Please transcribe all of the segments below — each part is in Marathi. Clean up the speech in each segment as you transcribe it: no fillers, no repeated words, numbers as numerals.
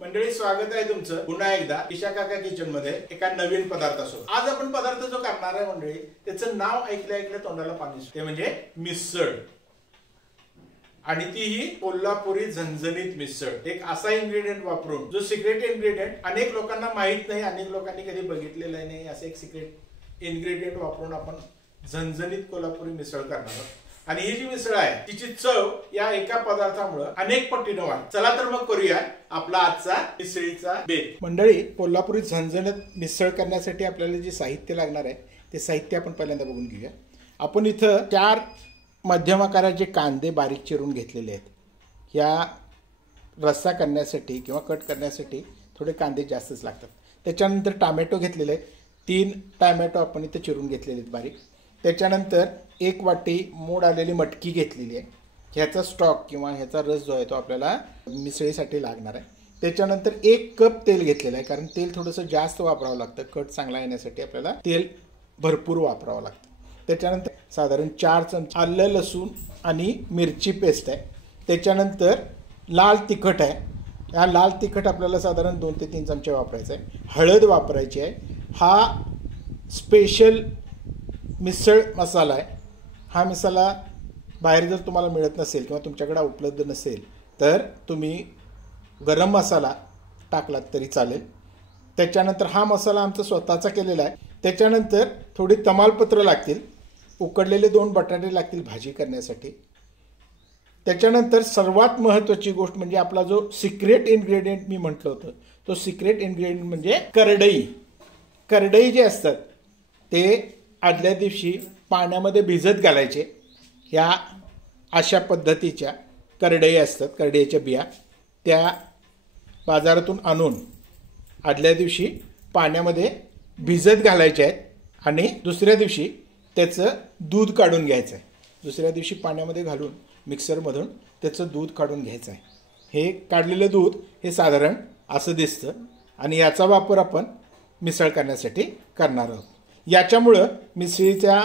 मंडळी, स्वागत आहे तुमचं पुन्हा एकदा ईशा काका किचन मध्ये एका नवीन पदार्थासोबत। आज आपण पदार्थ जो करणार आहे मंडळी, त्याचं नाव ऐकल्या तोंडाला पाणी सुटते, म्हणजे मिसळ। आणि तीही कोल्हापुरी झणझणीत मिसळ। एक असा इन्ग्रेडियंट वापरून, जो सिक्रेट इन्ग्रेडियंट अनेक लोकांना माहित नाही, अनेक लोकांनी कधी बघितलेलं नाही, असं एक सिक्रेट इन्ग्रेडियंट वापरून आपण झणझणीत कोल्हापुरी मिसळ करणार आहोत। आणि ही जी मिसळ आहे तिची चव या एका पदार्थामुळे अनेक पटीने वाढते। चला तर मग करूया आपला आजचा मिसळीचा बेत। मंडळी, कोल्हापुरी झणझणीत मिसळ करण्यासाठी आपल्याला जे साहित्य लागणार आहे ते साहित्य आपण पहिल्यांदा बघून घेऊया। आपण इथं 4 मध्यम आकाराचे कांदे बारीक चिरून घेतलेले आहेत। या रस्सा करण्यासाठी किंवा कट करण्यासाठी थोडे कांदे जास्तच लागतात। त्याच्यानंतर टोमॅटो घेतलेले आहेत, 3 टोमॅटो आपण इथे चिरून घेतलेले आहेत बारीक। त्याच्यानंतर 1 वाटी मोड आलेली मटकी घेतलेली आहे। ह्याचा स्टॉक किंवा ह्याचा रस जो आहे तो आपल्याला मिसळीसाठी लागणार आहे। त्याच्यानंतर 1 कप तेल घेतलेलं आहे, कारण तेल थोडंसं जास्त वापरावं लागतं। कट चांगला येण्यासाठी आपल्याला तेल भरपूर वापरावं लागतं। त्याच्यानंतर साधारण 4 चमचे आलं लसूण आणि मिरची पेस्ट आहे। त्याच्यानंतर लाल तिखट आहे। हा लाल तिखट आपल्याला साधारण 2 ते 3 चमचे वापरायचं आहे। हळद वापरायची आहे। हा स्पेशल मिसळ मसाला आहे। हा मसाला बाहेर जर तुम्हाला मिळत नसेल किंवा तुमच्याकडे उपलब्ध नसेल तर तुम्ही गरम मसाला टाकलात तरी चालेल। त्याच्यानंतर हा मसाला आमचा स्वतःचा केलेला आहे। त्याच्यानंतर थोडी तमालपत्र लागतील, उकडलेले 2 बटाटे लागतील भाजी करण्यासाठी। त्याच्यानंतर सर्वात महत्त्वाची गोष्ट म्हणजे आपला जो सिक्रेट इन्ग्रेडियंट मी म्हटलं होतं, तो सिक्रेट इन्ग्रेडियंट म्हणजे करडई। करडई जे असतात ते आदल्या दिवशी पाण्यामध्ये भिजत घालायचे। ह्या अशा पद्धतीच्या करडई असतात, करडईच्या बिया त्या बाजारातून आणून आदल्या दिवशी पाण्यामध्ये भिजत घालायचे आहेत आणि दुसऱ्या दिवशी त्याचं दूध काढून घ्यायचं आहे। दुसऱ्या दिवशी पाण्यामध्ये घालून मिक्सरमधून त्याचं दूध काढून घ्यायचं आहे। हे काढलेलं दूध हे साधारण असं दिसतं आणि याचा वापर आपण मिसळ करण्यासाठी करणार आहोत। याच्यामुळं मिसळीच्या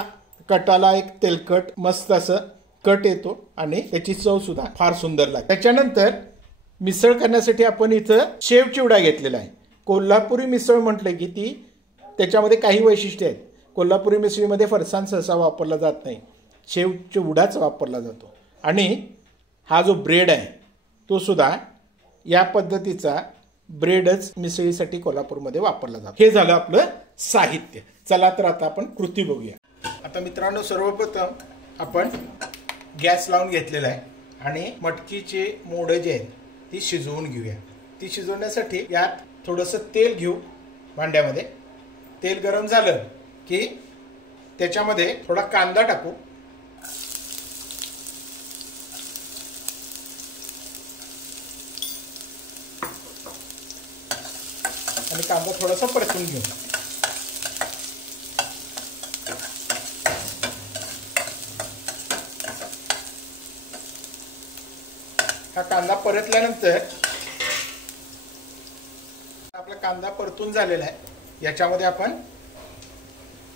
कटाला एक तेलकट मस्त असं कट येतो आणि त्याची चव सुद्धा फार सुंदर लागते। त्याच्यानंतर मिसळ करण्यासाठी आपण इथं शेव चिवडा घेतलेला आहे। कोल्हापुरी मिसळ म्हटलं की ती त्याच्यामध्ये काही वैशिष्ट्य आहेत। कोल्हापुरी मिसळीमध्ये फरसाण सहसा वापरला जात नाही, शेव चिवडाच वापरला जातो। आणि हा जो ब्रेड आहे तो सुद्धा या पद्धतीचा ब्रेडच मिसळीसाठी कोल्हापूरमध्ये वापरला जातो। हे झालं आपलं साहित्य। चला तर आता आपण कृती बघूया। आता मित्रांनो, सर्वप्रथम आपण गॅस लावून घेतलेला आहे आणि मटकीचे मोड जे आहेत ती शिजवून घेऊया। ती शिजवण्यासाठी यात थोडंसं तेल घेऊ भांड्यामध्ये। तेल गरम झालं की त्याच्यामध्ये थोडा कांदा टाकू। आणि कांदा थोडासा परतून घेऊ। हा कांदा परतल्यानंतर आपला कांदा परतून झालेला आहे। याच्यामध्ये आपण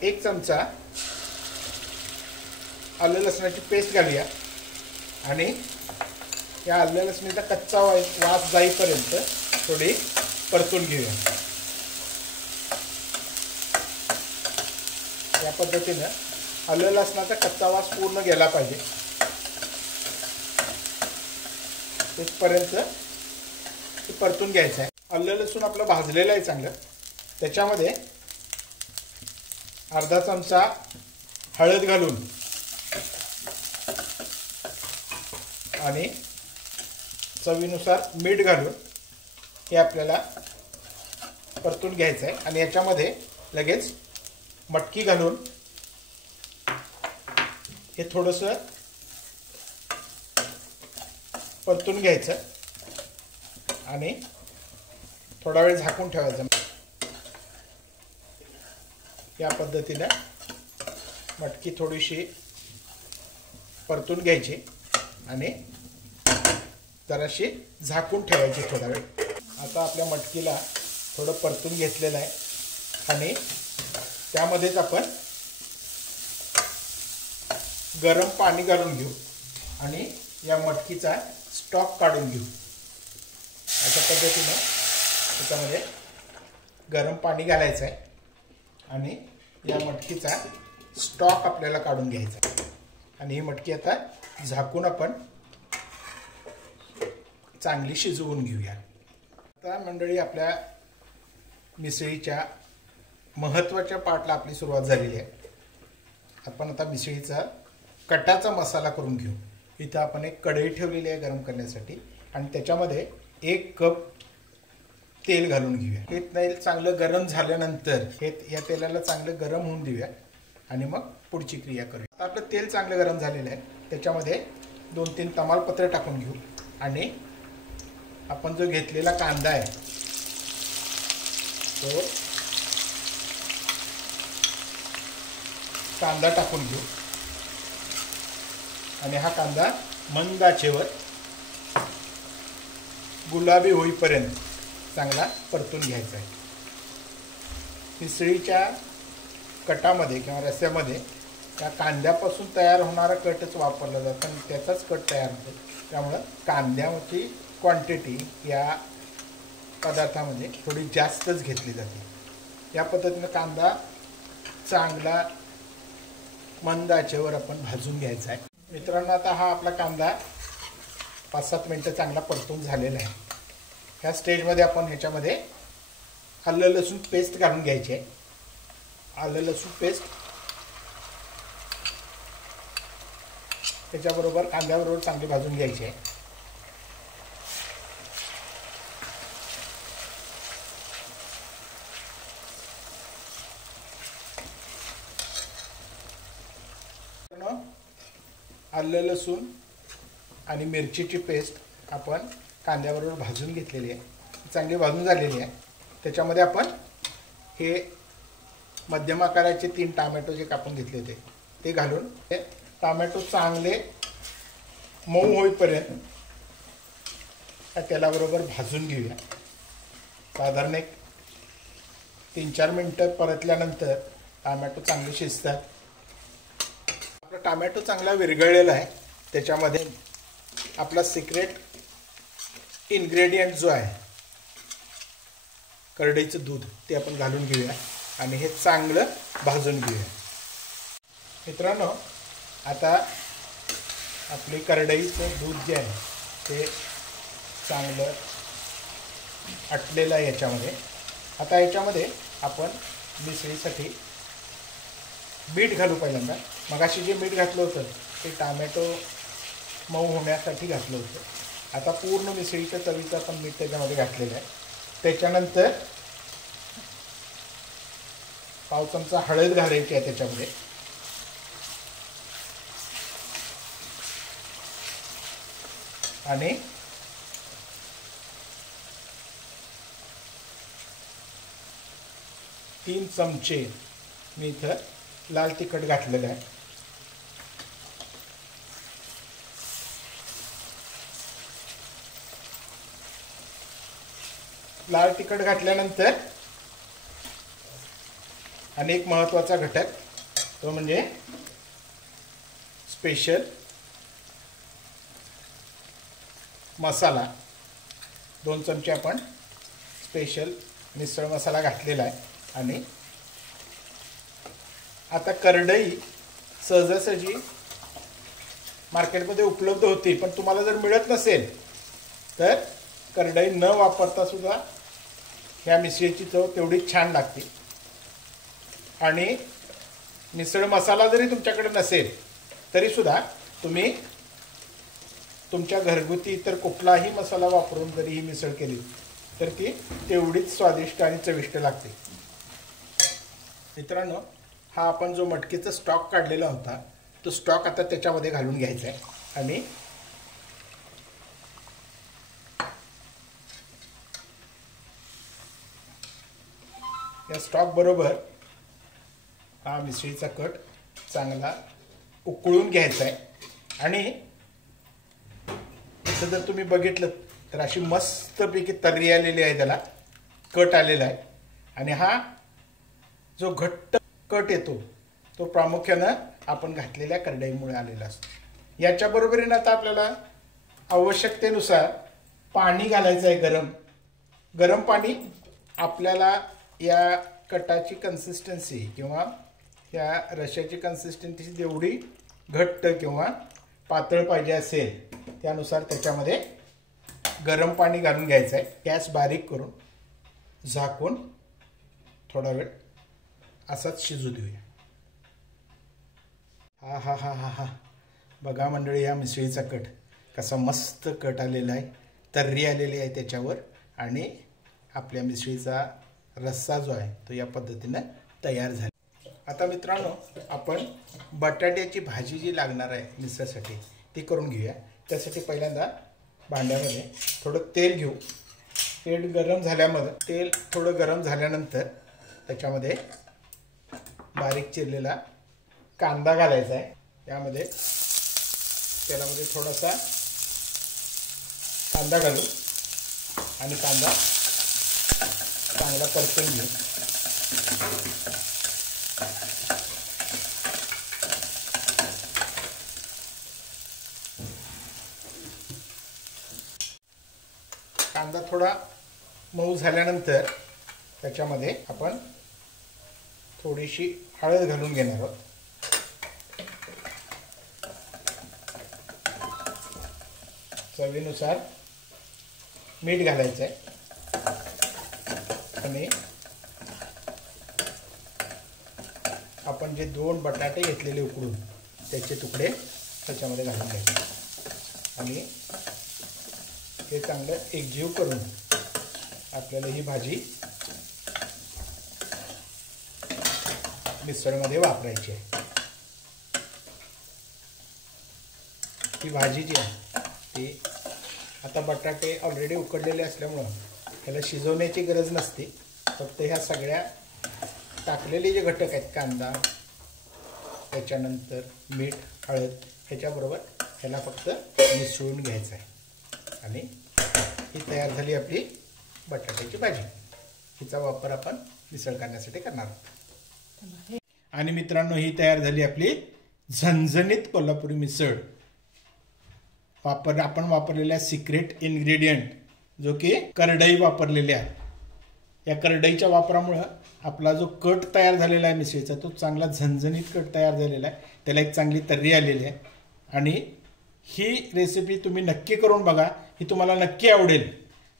1 चमचा आलं लसणाची पेस्ट घालूया आणि या आलं लसणीचा कच्चा वास जाईपर्यंत थोडी परतून घेऊया। या पद्धतीनं आलं लसणाचा कच्चा वास पूर्ण गेला पाहिजे, तिथपर्यंत ते परतून घ्यायचं आहे। आलं लसूण आपलं भाजलेलं आहे चांगलं। त्याच्यामध्ये अर्धा चमचा हळद घालून आणि चवीनुसार मीठ घालून हे आपल्याला परतून घ्यायचं आहे। आणि याच्यामध्ये लगेच मटकी घालून हे थोडंसं परतून घ्यायचं आणि थोडा वेळ झाकून ठेवायचं। या पद्धतीने मटकी थोडीशी परतून घ्यायची आणि जराशी झाकून ठेवायची थोडा वेळ। आता आपल्या मटकीला थोडं परतून घेतलेलं आहे आणि त्यामध्येच आपण गरम पाणी घालून घेऊ आणि या मटकीचा स्टॉक काढून घेऊ। अशा पद्धतीने त्याच्यामध्ये गरम पाणी घालायचं आहे आणि या मटकीचा स्टॉक आपल्याला काढून घ्यायचा आहे आणि ही मटकी आता झाकून आपण चांगली शिजवून घेऊया। आता मंडळी आपल्या मिसळीच्या महत्त्वाच्या पार्टला आपली सुरुवात झालेली आहे। आपण आता मिसळीचा कटाचा मसाला करून घेऊ। इथं आपण एक कढई ठेवलेली आहे गरम करण्यासाठी आणि त्याच्यामध्ये 1 कप तेल घालून घेऊया। हे तेल चांगलं गरम झाल्यानंतर या तेलाला चांगलं गरम होऊन देऊया आणि मग पुढची क्रिया करूया। आता आपलं तेल चांगलं गरम झालेलं आहे, त्याच्यामध्ये 2-3 तमालपत्र टाकून घेऊ आणि आपण जो घेतलेला कांदा आहे तो कांदा टाकून घेऊ आणि हा कांदा मंद आचेवर गुलाबी होईपर्यंत चांगला परतून घ्यायचा आहे। मिसळीच्या कटामध्ये किंवा रस्स्यामध्ये त्या कांद्यापासून तयार होणारा कटच वापरला जातो आणि त्याचाच कट तयार होतो, त्यामुळे कांद्याची क्वांटिटी या पदार्थामध्ये थोडी जास्तच घेतली जाते। या पद्धतीने कांदा चांगला मंद आचेवर आपण भाजून घ्यायचा आहे। मित्रांनो, आता हा आपला कांदा 5-7 मिनिटं चांगला परतून झालेला आहे। ह्या स्टेजमध्ये आपण ह्याच्यामध्ये आलं लसूण पेस्ट घालून घ्यायची आहे। आलं लसूण पेस्ट त्याच्याबरोबर कांद्याबरोबर चांगली भाजून घ्यायची आहे। आलं लसूण आणि मिरचीची पेस्ट आपण कांद्याबरोबर भाजून घेतलेली आहे, चांगली भाजून झालेली आहे। त्याच्यामध्ये आपण हे मध्यम आकाराचे 3 टोमॅटो जे कापून घेतले होते ते घालून हे टोमॅटो चांगले मऊ होईपर्यंत त्या तेलाबरोबर भाजून घेऊया। साधारण एक 3-4 मिनिटं परतल्यानंतर टोमॅटो चांगले शिजतात। आपला टोमॅटो चांगला विरघळलेला आहे, त्याच्यामध्ये आपला सिक्रेट इन्ग्रेडियंट जो आहे करडईचं दूध ते आपण घालून घेऊया आणि हे चांगलं भाजून घेऊया। मित्रांनो, आता आपली करडईचं दूध जे आहे ते चांगलं आटलेलं आहे याच्यामध्ये। आता याच्यामध्ये आपण मिसळीसाठी मीठ घालू पहिल्यांदा। मगाशी जे मीठ घातलं होतं ते टोमॅटो मऊ होण्यासाठी घातलं होतं। आता पूर्ण मिसळीच्या चवीचं आपण मीठ त्याच्यामध्ये घातलेलं आहे। त्याच्यानंतर पाव चमचा हळद घालायची आहे त्याच्यामध्ये आणि 3 चमचे मी इथं लाल तिखट घातलेलं आहे। लाल तिखट घातल्यानंतर अनेक महत्त्वाचा घटक तो म्हणजे स्पेशल मसाला 2 चमचे आपण स्पेशल मिसळ मसाला घातलेला आहे। आणि आता करडई सहजासहजी मार्केटमध्ये उपलब्ध होती, पण तुम्हाला जर मिळत नसेल तर करडई न वापरता सुद्धा ह्या मिसळीची चव तेवढीच छान लागते। आणि मिसळ मसाला जरी तुमच्याकडे नसेल तरी सुद्धा तुम्ही तुमच्या घरगुती इतर कुठलाही मसाला वापरून जरी ही मिसळ केली तर ती तेवढीच स्वादिष्ट आणि चविष्ट लागते। मित्रांनो, हा आपण जो मटकीचा स्टॉक काढलेला होता तो स्टॉक आता त्याच्यामध्ये घालून घ्यायचा आहे आणि या स्टॉक बरोबर हा मिसळीचा कट चांगला उकळून घ्यायचा आहे। आणि इथं जर तुम्ही बघितलं तर अशी मस्तपैकी तर्री आलेली आहे, त्याला कट आलेला आहे। आणि हा जो घट्ट कट येतो तो प्रामुख्याने आपण घातलेल्या करडईमुळे आलेला असतो। याच्या बरोबरीने आता आपल्याला आवश्यकतेनुसार पाणी घालायचं आहे गरम। गरम पाणी आपल्याला या कटाची कन्सिस्टन्सी किंवा या रश्याची कन्सिस्टन्सी जेवढी घट्ट किंवा पातळ पाहिजे असेल त्यानुसार त्याच्यामध्ये गरम पाणी घालून घ्यायचं आहे. गॅस बारीक करून झाकून थोडा वेळ असाच शिजू देऊया. हा हा हा हा हा बघा मंडळी, या मिसळीचा कट कसा मस्त कट आलेला आहे, तर्री आलेली आहे त्याच्यावर आणि आपल्या मिसळीचा रस्सा जो आहे तो या पद्धतीने तयार झाला. आता मित्रांनो, आपण बटाट्याची भाजी जी लागणार आहे मिसळसाठी ती करून घेऊया. त्यासाठी पहिल्यांदा भांड्यामध्ये थोडं तेल घेऊ. तेल थोडं गरम झाल्यानंतर त्याच्यामध्ये बारीक चिरलेला कांदा घालायचा आहे. यामध्ये तेलामध्ये थोडासा कांदा घालू आणि कांदा चांगला परतून घेऊ. कांदा थोडा मऊ झाल्यानंतर त्याच्यामध्ये आपण थोडीशी हळद घालून घेणार आहोत. चवीनुसार मीठ घालायचं आहे आणि आपण जे 2 बटाटे घेतलेले उकडून त्याचे तुकडे त्याच्यामध्ये घालून घ्यायचे आणि हे चांगलं एकजीव करून आपल्याला ही भाजी मिसळमध्ये वापरायची आहे. ही भाजी जी आहे ती आता बटाटे ऑलरेडी उकडलेले असल्यामुळं त्याला शिजवण्याची गरज नसते. फक्त ह्या सगळ्या टाकलेले जे घटक आहेत, कांदा त्याच्यानंतर मीठ, हळद, ह्याच्याबरोबर ह्याला फक्त मिसळून घ्यायचं आहे आणि ही तयार झाली आपली बटाट्याची भाजी. हिचा वापर आपण मिसळ करण्यासाठी करणार आहोत. आणि मित्रांनो, ही तयार झाली आपली झणझणीत कोल्हापुरी मिसळ. आपण वापरलेल्या सिक्रेट इन्ग्रेडियंट जो की करडई वापरलेली आहे. या करडईच्या वापरामुळे आपला जो कट तयार झालेला आहे मिसळीचा तो चांगला झणझणीत कट तयार झालेला आहे. त्याला एक चांगली तर्री आलेली आहे आणि ही रेसिपी तुम्ही नक्की करून बघा. ही तुम्हाला नक्की आवडेल.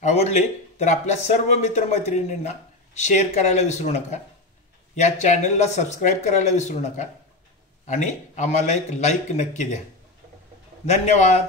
आवडली तर आपल्या सर्व मित्रमैत्रिणींना शेअर करायला विसरू नका. या चॅनलला सबस्क्राईब करायला विसरू नका आणि आम्हाला एक लाईक नक्की द्या. धन्यवाद.